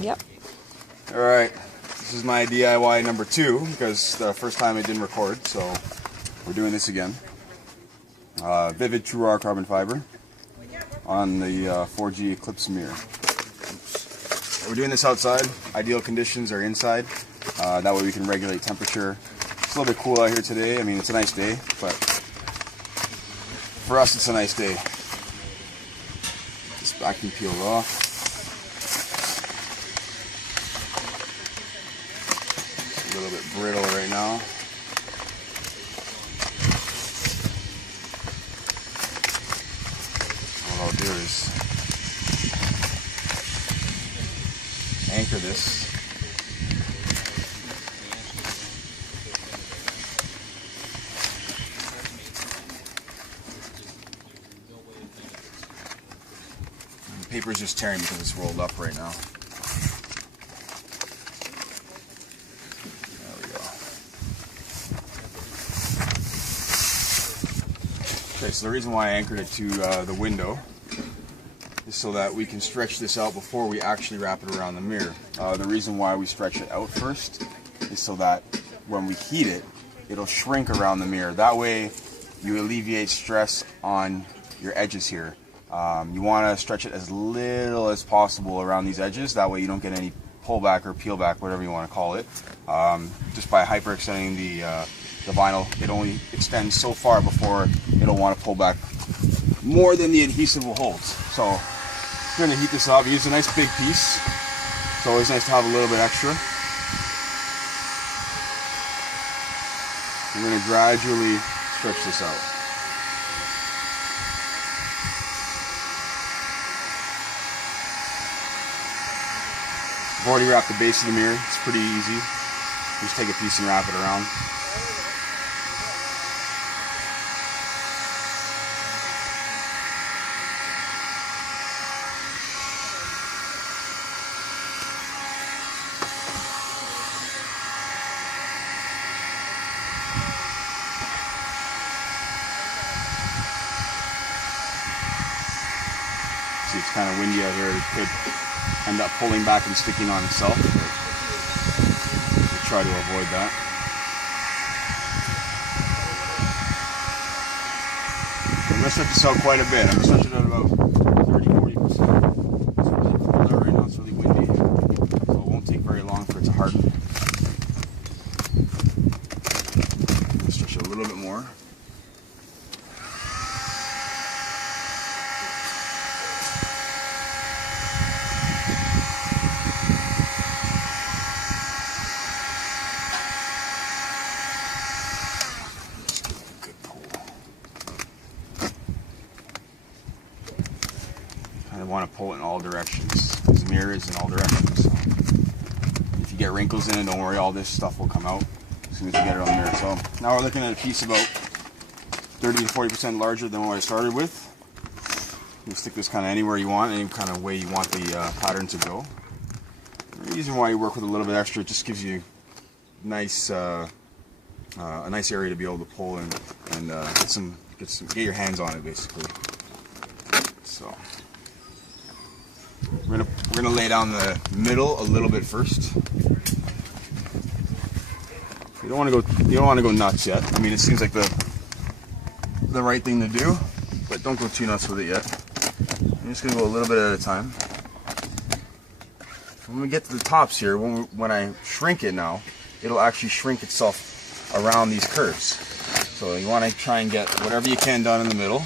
Yep. All right, this is my DIY number 2 because the first time I didn't record, so we're doing this again. Vivid True R carbon fiber on the 4G Eclipse mirror. We're doing this outside. Ideal conditions are inside. That way we can regulate temperature. It's a little bit cool out here today. I mean, it's a nice day, but for us it's a nice day. This vacuum peeled off. A little bit brittle right now. What I'll do is anchor this. The paper is just tearing because it's rolled up right now. Okay, so the reason why I anchored it to the window is so that we can stretch this out before we actually wrap it around the mirror. The reason why we stretch it out first is so that when we heat it, it'll shrink around the mirror. That way you alleviate stress on your edges here. You want to stretch it as little as possible around these edges. That way you don't get any pullback or peel back, whatever you want to call it. Just by hyperextending the vinyl, it only extends so far before it'll want to pull back more than the adhesive will hold. So I'm going to heat this up. Use a nice big piece. It's always nice to have a little bit extra. I'm going to gradually stretch this out. I've already wrapped the base of the mirror. It's pretty easy. Just take a piece and wrap it around. See, it's kind of windy out here. It could end up pulling back and sticking on itself. But we'll try to avoid that. I'm going to stretch this out quite a bit. I'm going to stretch it out about 30-40%. It's really cold out right now. It's really windy. So it won't take very long for it to harden. I'm going to stretch it a little bit more. I want to pull it in all directions. This mirror is in all directions. So if you get wrinkles in it, don't worry, all this stuff will come out as soon as you get it on the mirror. So now we're looking at a piece about 30 to 40% larger than what I started with. You can stick this kind of anywhere you want, any kind of way you want the pattern to go. The reason why you work with a little bit extra, it just gives you a nice area to be able to pull and get your hands on it, basically. So we're gonna lay down the middle a little bit first. You don't want to go nuts yet. I mean, it seems like the right thing to do, but don't go too nuts with it yet. I'm just gonna go a little bit at a time. When we get to the tops here, when I shrink it now, it'll actually shrink itself around these curves. So you want to try and get whatever you can done in the middle.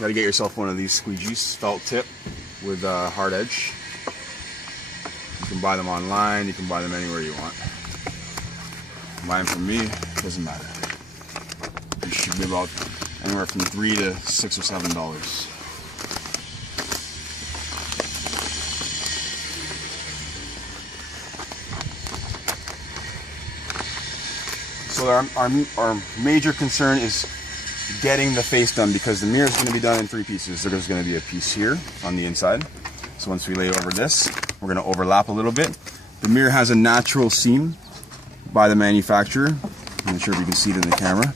Got to get yourself one of these squeegees, felt tip with a hard edge. You can buy them online, you can buy them anywhere you want. Buy them from me, doesn't matter. They should be about anywhere from $3 to $6 or $7. So our major concern is getting the face done, because the mirror is going to be done in 3 pieces. So there's going to be a piece here on the inside, So once we lay it over this, we're going to overlap a little bit. The mirror has a natural seam by the manufacturer. I'm not sure if you can see it in the camera,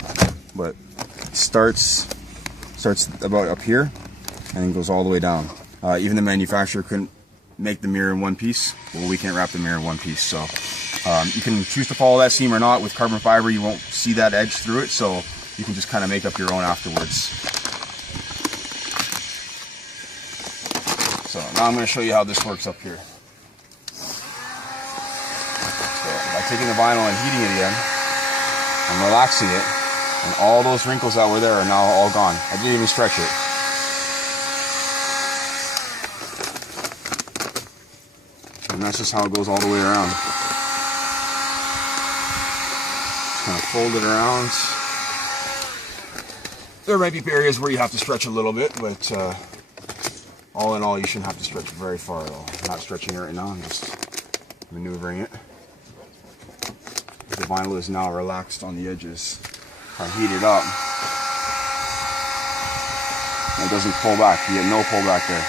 but it starts about up here and then goes all the way down. Even the manufacturer couldn't make the mirror in one piece. Well, we can't wrap the mirror in one piece. So you can choose to follow that seam or not. With carbon fiber, you won't see that edge through it, so you can just kind of make up your own afterwards. So now I'm going to show you how this works up here. So by taking the vinyl and heating it again, I'm relaxing it, and all those wrinkles that were there are now all gone. I didn't even stretch it. And that's just how it goes all the way around. Just kind of fold it around. There might be areas where you have to stretch a little bit, but all in all, you shouldn't have to stretch very far at all. I'm not stretching it right now, I'm just maneuvering it. The vinyl is now relaxed on the edges. I heat it up, and it doesn't pull back. You get no pullback there.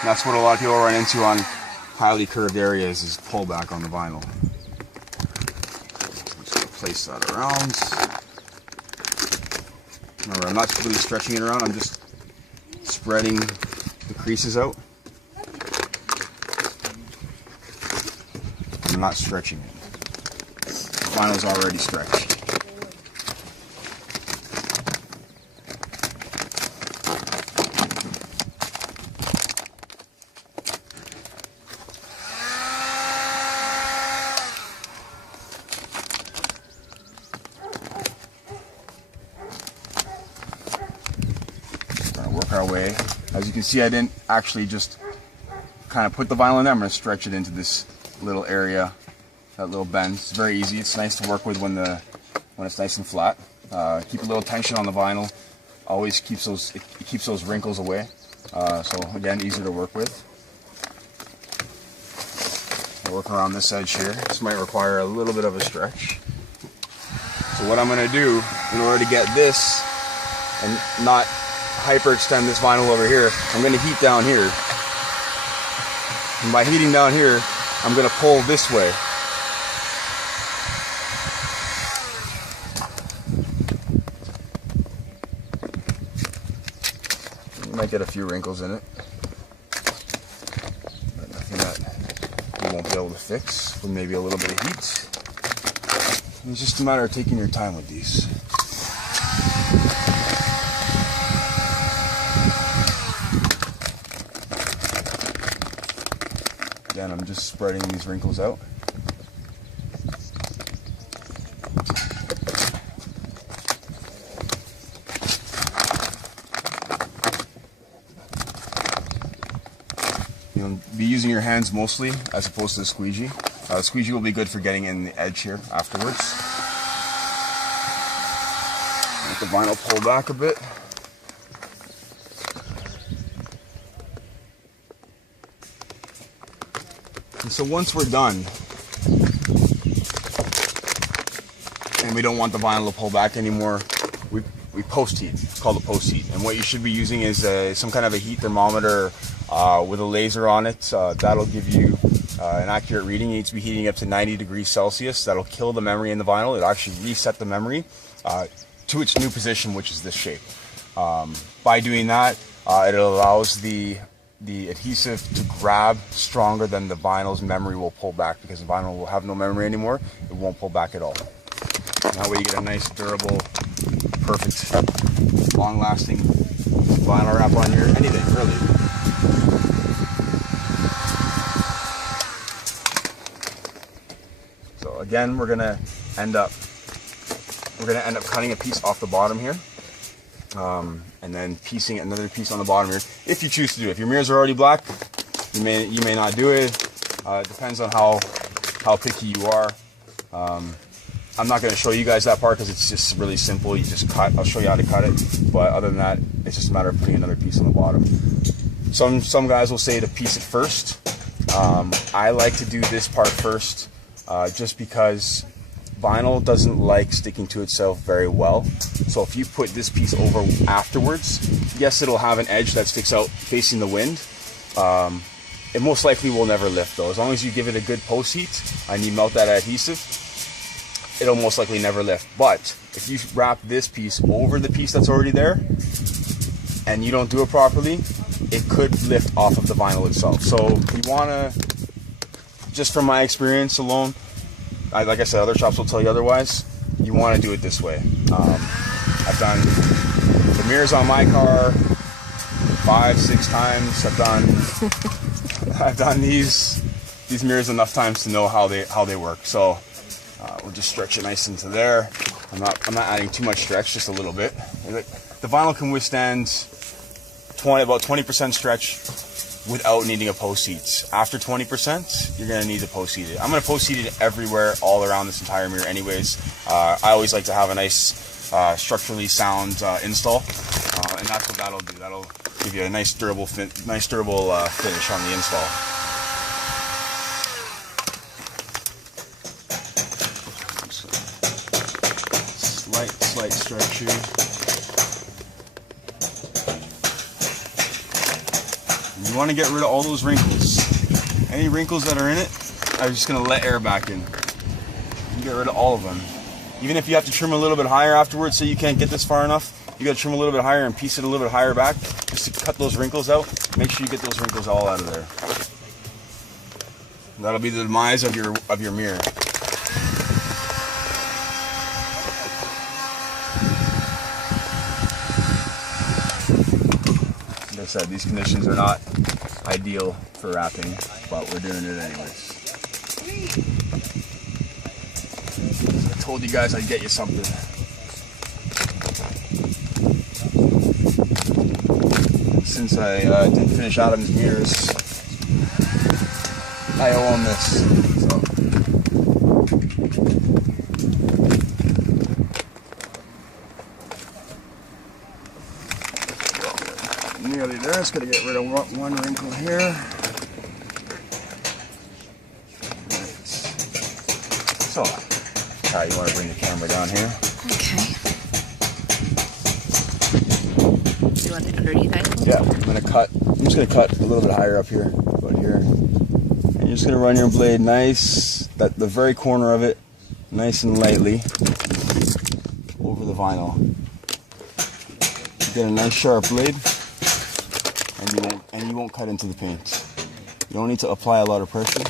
And that's what a lot of people run into on highly curved areas, is pullback on the vinyl. Just place that around. Remember, I'm not really stretching it around, I'm just spreading the creases out. I'm not stretching it. The vinyl's already stretched. Work our way. As you can see, I didn't actually just kind of put the vinyl in there. I'm going to stretch it into this little area, that little bend. It's very easy. It's nice to work with when it's nice and flat. Keep a little tension on the vinyl. Always keeps those wrinkles away. So again, easier to work with. I'll work around this edge here. This might require a little bit of a stretch. So what I'm going to do in order to get this and not hyperextend this vinyl over here, I'm going to heat down here. And by heating down here, I'm going to pull this way. You might get a few wrinkles in it, but nothing that you won't be able to fix with maybe a little bit of heat. It's just a matter of taking your time with these. Again, I'm just spreading these wrinkles out. You'll be using your hands mostly as opposed to the squeegee. The squeegee will be good for getting in the edge here afterwards. Let the vinyl pull back a bit. And so once we're done, and we don't want the vinyl to pull back anymore, we post heat. It's called a post heat. And what you should be using is some kind of a heat thermometer with a laser on it. That'll give you an accurate reading. You need to be heating up to 90 degrees Celsius. That'll kill the memory in the vinyl. It'll actually reset the memory to its new position, which is this shape. By doing that, it allows the adhesive to grab stronger than the vinyl's memory will pull back, because the vinyl will have no memory anymore. It won't pull back at all. And that way you get a nice, durable, perfect, long-lasting vinyl wrap on your anything, really. So again, we're gonna end up cutting a piece off the bottom here. And then piecing another piece on the bottom here, if you choose to do it. If your mirrors are already black, you may not do it. It depends on how picky you are. I'm not going to show you guys that part because it's just really simple. You just cut. I'll show you how to cut it. But other than that, it's just a matter of putting another piece on the bottom. Some guys will say to piece it first. I like to do this part first, just because vinyl doesn't like sticking to itself very well. So if you put this piece over afterwards, yes, it'll have an edge that sticks out facing the wind. It most likely will never lift though. As long as you give it a good post heat and you melt that adhesive, it'll most likely never lift. But if you wrap this piece over the piece that's already there and you don't do it properly, it could lift off of the vinyl itself. So you want to, just from my experience alone, like I said, other shops will tell you otherwise, you want to do it this way. I've done the mirrors on my car 5-6 times. I've done these mirrors enough times to know how they work. So we'll just stretch it nice into there. I'm not adding too much stretch, just a little bit. The vinyl can withstand about 20% stretch without needing a post heat. After 20%, you're gonna need to post heat it. I'm gonna post heat it everywhere, all around this entire mirror anyways. I always like to have a nice structurally sound install, and that's what that'll do. That'll give you a nice durable finish on the install. Slight stretch here. You want to get rid of all those wrinkles. Any wrinkles that are in it, I'm just going to let air back in. You get rid of all of them. Even if you have to trim a little bit higher afterwards, so you can't get this far enough, you got to trim a little bit higher and piece it a little bit higher back just to cut those wrinkles out. Make sure you get those wrinkles all out of there. That'll be the demise of your mirror. Like I said, these conditions are not ideal for wrapping, but we're doing it anyways. I told you guys I'd get you something. Since I didn't finish Adam's mirrors, I owe him this. So. Nearly there. Just gotta get rid of one wrinkle here. Right. So, Ty, you want to bring the camera down here? Okay. You want the underneath angle? Yeah, I'm just gonna cut a little bit higher up here, about here. And you're just gonna run your blade nice, the very corner of it, nice and lightly over the vinyl. Get a nice sharp blade. And you won't cut into the paint. You don't need to apply a lot of pressure.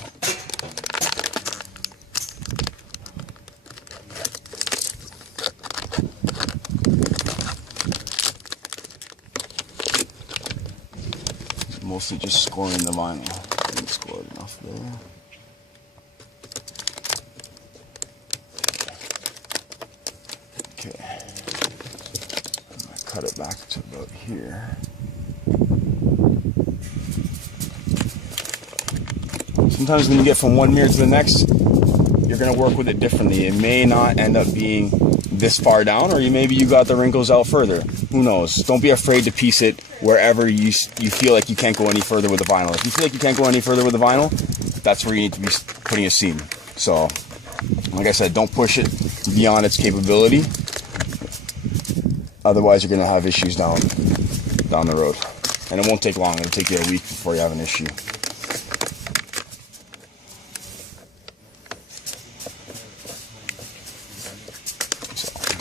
Mostly just scoring the vinyl. Didn't score it enough there. Okay. I'm gonna cut it back to about here. Sometimes when you get from one mirror to the next, you're going to work with it differently. It may not end up being this far down, or maybe you got the wrinkles out further. Who knows? Don't be afraid to piece it wherever you feel like you can't go any further with the vinyl. If you feel like you can't go any further with the vinyl, that's where you need to be putting a seam. So, like I said, don't push it beyond its capability. Otherwise, you're going to have issues down the road. And it won't take long. It'll take you a week before you have an issue.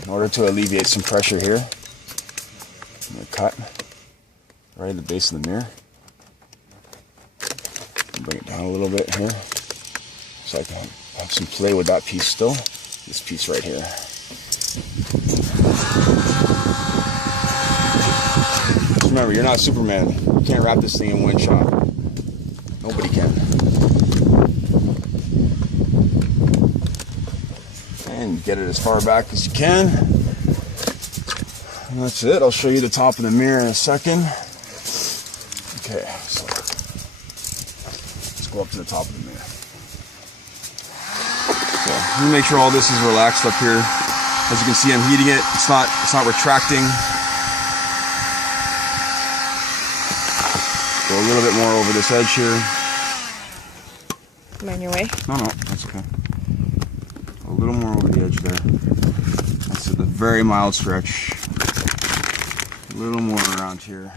In order to alleviate some pressure here, I'm going to cut right at the base of the mirror. Bring it down a little bit here, so I can have some play with that piece still. This piece right here. Just remember, you're not Superman. You can't wrap this thing in one shot. Nobody can. And get it as far back as you can. And that's it. I'll show you the top of the mirror in a second. Okay, so let's go up to the top of the mirror. So let me make sure all this is relaxed up here. As you can see, I'm heating it. It's not retracting. Go a little bit more over this edge here. Am I in your way? No, that's okay. A a little more over the edge there. That's a very mild stretch. A little more around here.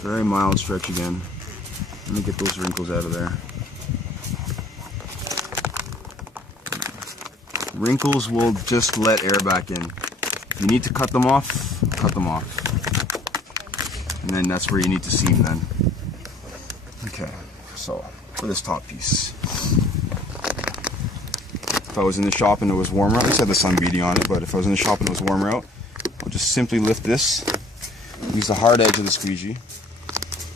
Very mild stretch again. Let me get those wrinkles out of there. Wrinkles will just let air back in. If you need to cut them off, cut them off. And then that's where you need to seam then. Okay, so for this top piece. If I was in the shop and it was warmer out, I had the sun beating on it, but if I was in the shop and it was warmer out, I'll just simply lift this, use the hard edge of the squeegee,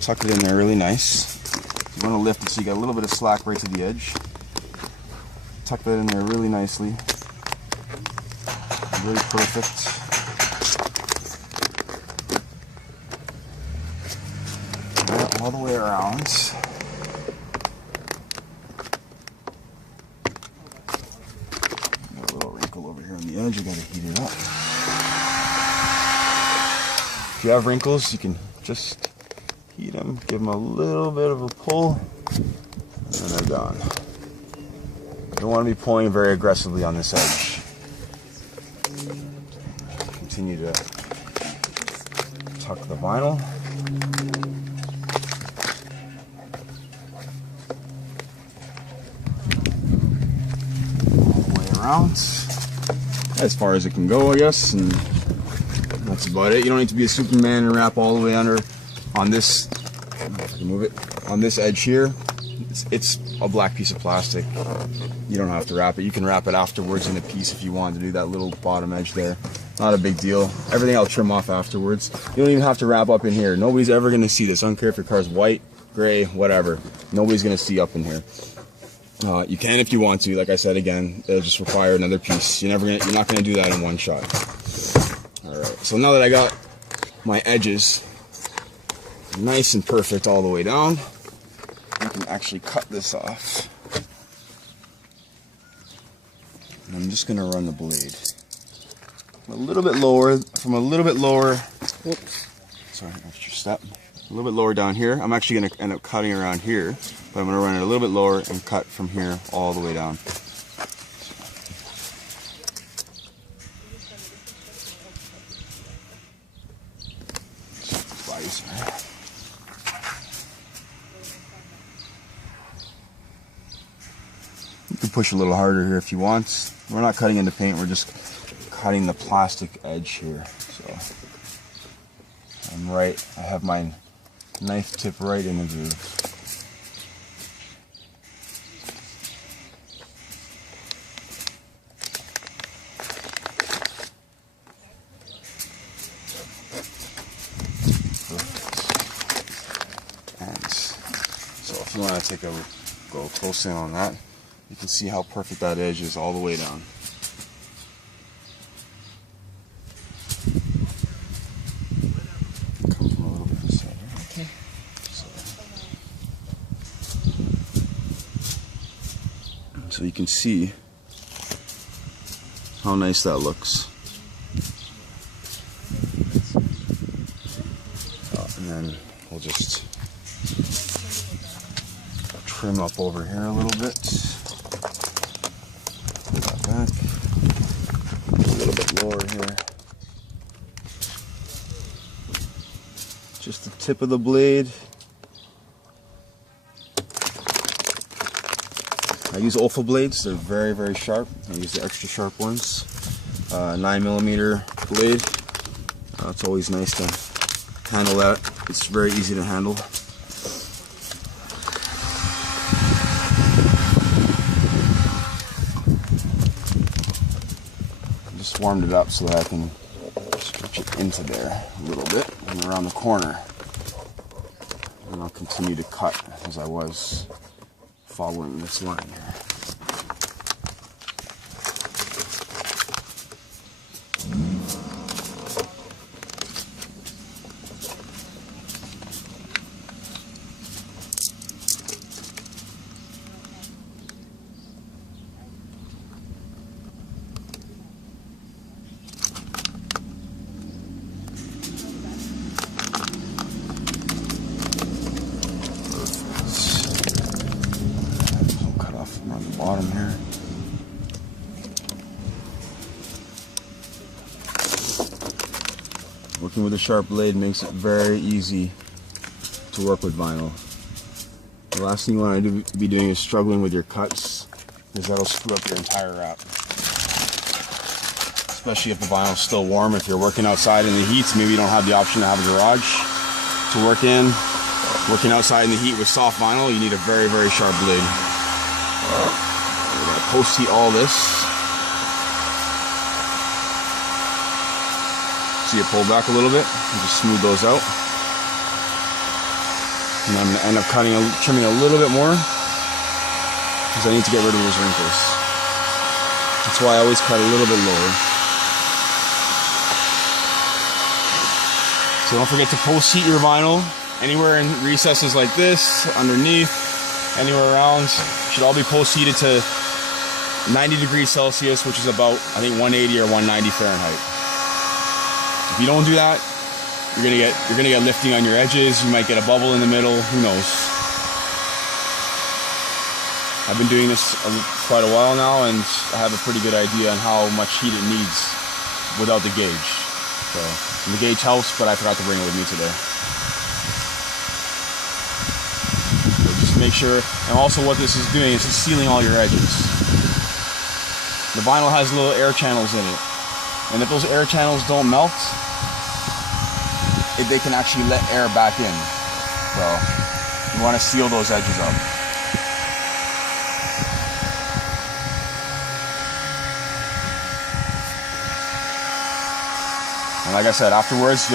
tuck it in there really nice. You want to lift it so you get a little bit of slack right to the edge. Tuck that in there really nicely. Really perfect. All the way around. Got a little wrinkle over here on the edge, you gotta heat it up. If you have wrinkles, you can just heat them, give them a little bit of a pull, and then they're gone. You don't want to be pulling very aggressively on this edge. Continue to tuck the vinyl. All the way around. As far as it can go, I guess, and that's about it. You don't need to be a Superman and wrap all the way under on this. Move it on this edge here. It's a black piece of plastic. You don't have to wrap it. You can wrap it afterwards in a piece if you want to do that little bottom edge there. Not a big deal. Everything I'll trim off afterwards. You don't even have to wrap up in here. Nobody's ever going to see this. I don't care if your car's white, gray, whatever. Nobody's going to see up in here. You can if you want to. Like I said again, it'll just require another piece. You're not going to do that in one shot. All right. So now that I got my edges nice and perfect all the way down, I can actually cut this off. And I'm just going to run the blade a little bit lower, whoops, sorry, extra step, a little bit lower down here. I'm actually going to end up cutting around here, but I'm going to run it a little bit lower and cut from here all the way down. You can push a little harder here if you want. We're not cutting into paint, we're just cutting the plastic edge here. So I have my knife tip right in the groove. Perfect. And so if you want to go close in on that, you can see how perfect that edge is all the way down. Come from a little bit this side here. Okay. So you can see how nice that looks. And then we'll just trim up over here a little bit. Back. A little bit lower here. Just the tip of the blade. I use Olfa blades. They're very, very sharp. I use the extra sharp ones. 9mm blade. It's always nice to handle that. It's very easy to handle. Warmed it up so that I can stretch it into there a little bit and around the corner. And I'll continue to cut as I was following this line here. Working with a sharp blade makes it very easy to work with vinyl. The last thing you want to be doing is struggling with your cuts, because that'll screw up your entire wrap. Especially if the vinyl's still warm. If you're working outside in the heat, maybe you don't have the option to have a garage to work in. Working outside in the heat with soft vinyl, you need a very, very sharp blade. We're going to post heat all this. See it pull back a little bit, and just smooth those out. And I'm going to end up trimming a little bit more, because I need to get rid of those wrinkles. That's why I always cut a little bit lower. So don't forget to post heat your vinyl anywhere in recesses like this, underneath, anywhere around. Should all be post heated to 90 degrees Celsius, which is about, I think, 180 or 190 Fahrenheit. If you don't do that, you're gonna get lifting on your edges. You might get a bubble in the middle. Who knows? I've been doing this quite a while now, and I have a pretty good idea on how much heat it needs without the gauge. So, and the gauge helps, but I forgot to bring it with me today. So just make sure, and also what this is doing is it's sealing all your edges. The vinyl has little air channels in it, and if those air channels don't melt, they can actually let air back in. So you want to seal those edges up. And like I said, afterwards,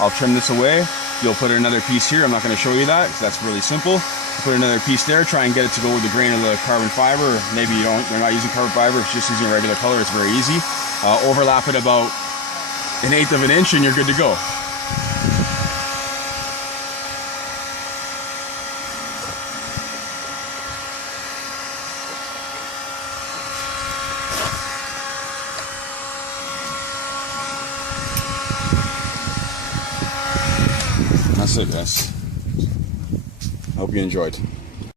I'll trim this away. You'll put another piece here. I'm not going to show you that, because that's really simple. Put another piece there, try and get it to go with the grain of the carbon fiber. Or maybe you're not using carbon fiber, it's just using a regular color. It's very easy. Overlap it about 1/8 of an inch and you're good to go. That's it, guys. Hope you enjoyed.